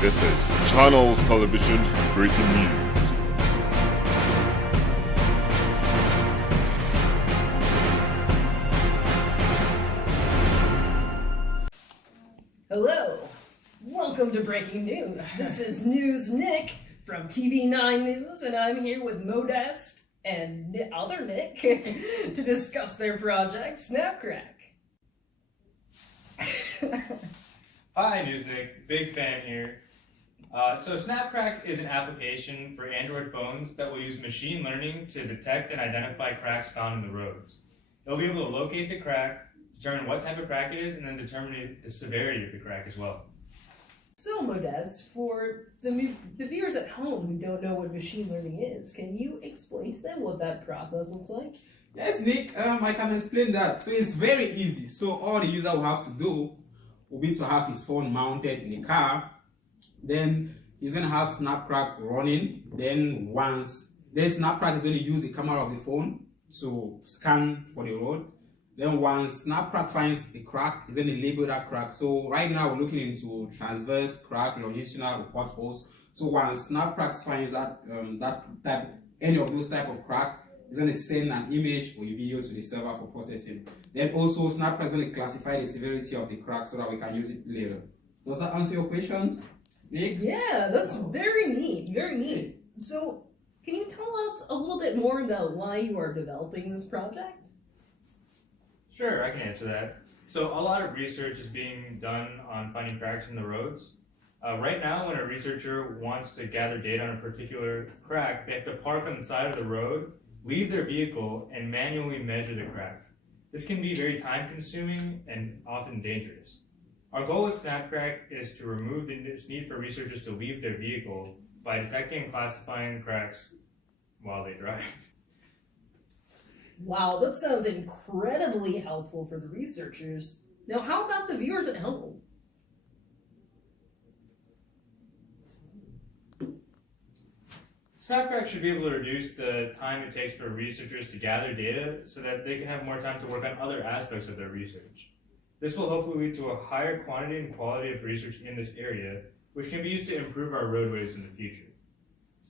This is Channels Television's breaking news. Hello, welcome to Breaking News. This is News Nick from TV9 News, and I'm here with Modeste and other Nick to discuss their project, SnapCrack. Hi, Newsnick. Big fan here. So SnapCrack is an application for Android phones that will use machine learning to detect and identify cracks found in the roads. It'll be able to locate the crack, determine what type of crack it is, and then determine the severity of the crack as well. So, Modeste, for the viewers at home who don't know what machine learning is, can you explain to them what that process looks like? Yes, Nick, I can explain that. So it's very easy. So all the user will have to do will be to have his phone mounted in the car. Then he's going to have SnapCrack running. Then SnapCrack is going to use the camera of the phone to scan for the road. Then once SnapCrack finds a crack, it's going to label that crack. So right now we're looking into transverse crack, longitudinal, or potholes. So once SnapCrack finds that any of those type of crack, it's going to send an image or a video to the server for processing. Then also SnapCrack is going to classify the severity of the crack so that we can use it later. Does that answer your question, Nick? Yeah, that's very neat, very neat. So, can you tell us a little bit more about why you are developing this project? Sure, I can answer that. So a lot of research is being done on finding cracks in the roads. Right now, when a researcher wants to gather data on a particular crack, they have to park on the side of the road, leave their vehicle, and manually measure the crack. This can be very time-consuming and often dangerous. Our goal with SnapCrack is to remove this need for researchers to leave their vehicle by detecting and classifying cracks while they drive. Wow, that sounds incredibly helpful for the researchers. Now, how about the viewers at home? SnapCrack should be able to reduce the time it takes for researchers to gather data so that they can have more time to work on other aspects of their research. This will hopefully lead to a higher quantity and quality of research in this area, which can be used to improve our roadways in the future.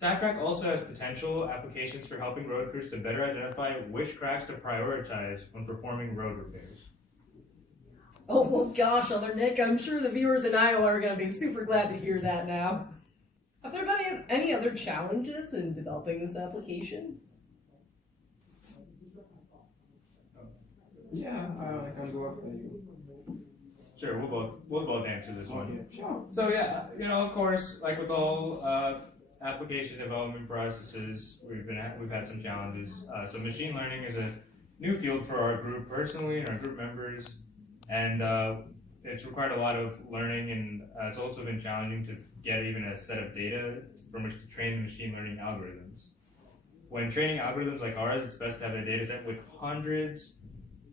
SnapCrack also has potential applications for helping road crews to better identify which cracks to prioritize when performing road repairs. Oh, well, gosh, other Nick, I'm sure the viewers in Iowa are going to be super glad to hear that now. Have there been any other challenges in developing this application? Yeah, I can go after you. Sure, we'll both answer this one. Okay, sure. So yeah, of course, like with all application development processes, we've had some challenges. So machine learning is a new field for our group personally and our group members, and it's required a lot of learning, and it's also been challenging to get even a set of data from which to train machine learning algorithms. When training algorithms like ours, it's best to have a data set with hundreds,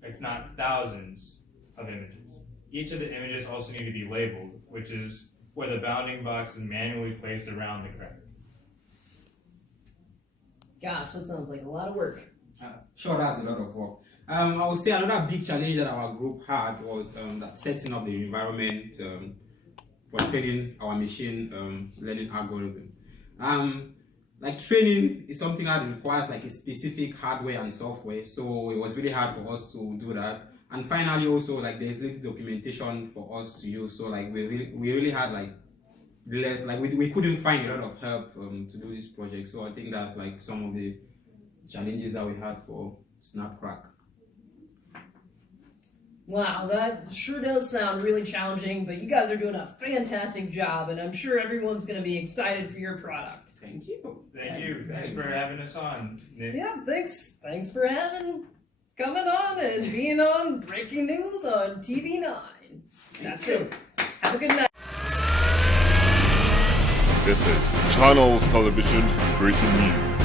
if not thousands, of images. Each of the images also need to be labeled, which is where the bounding box is manually placed around the crack. Gosh, that sounds like a lot of work. Sure, that's a lot of work. I would say another big challenge that our group had was that setting up the environment for training our machine learning algorithm. Like training is something that requires like a specific hardware and software, so it was really hard for us to do that. And finally, also like there's little documentation for us to use, so like we really had like less, like we couldn't find a lot of help to do this project. So I think that's like some of the challenges that we had for SnapCrack. Wow, that sure does sound really challenging, but you guys are doing a fantastic job, and I'm sure everyone's going to be excited for your product. Thank you. Thank you. Thanks for having us on, Nick. Yeah, thanks for coming on and being on Breaking News on TV9. That's it. Have a good night. This is Channels Television's breaking news.